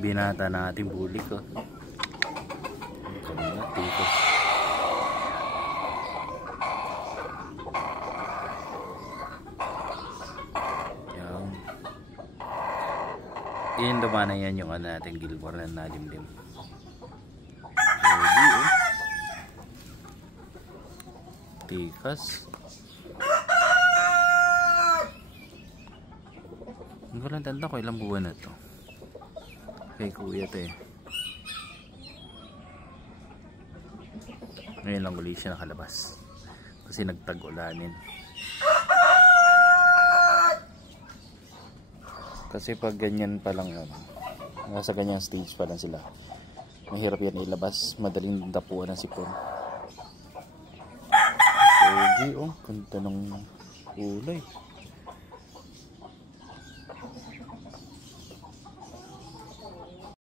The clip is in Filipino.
Binata natin bulik ko. Kanina, tito. Yan. Iindaman na yan yung natin Gilmore na nalimlim. Ready, oh. Tikas. Hindi ko lang tanda ko ilang buwan na to. Kay kuya to eh. Ngayon lang ulit siya nakalabas. Kasi nagtag-ulanin. Kasi pag ganyan pa lang nasa ganyang stage pa lang sila. Mahirap yan ilabas. Madaling dapuan ng sipon. Pogi oh. Ganda ng kulay.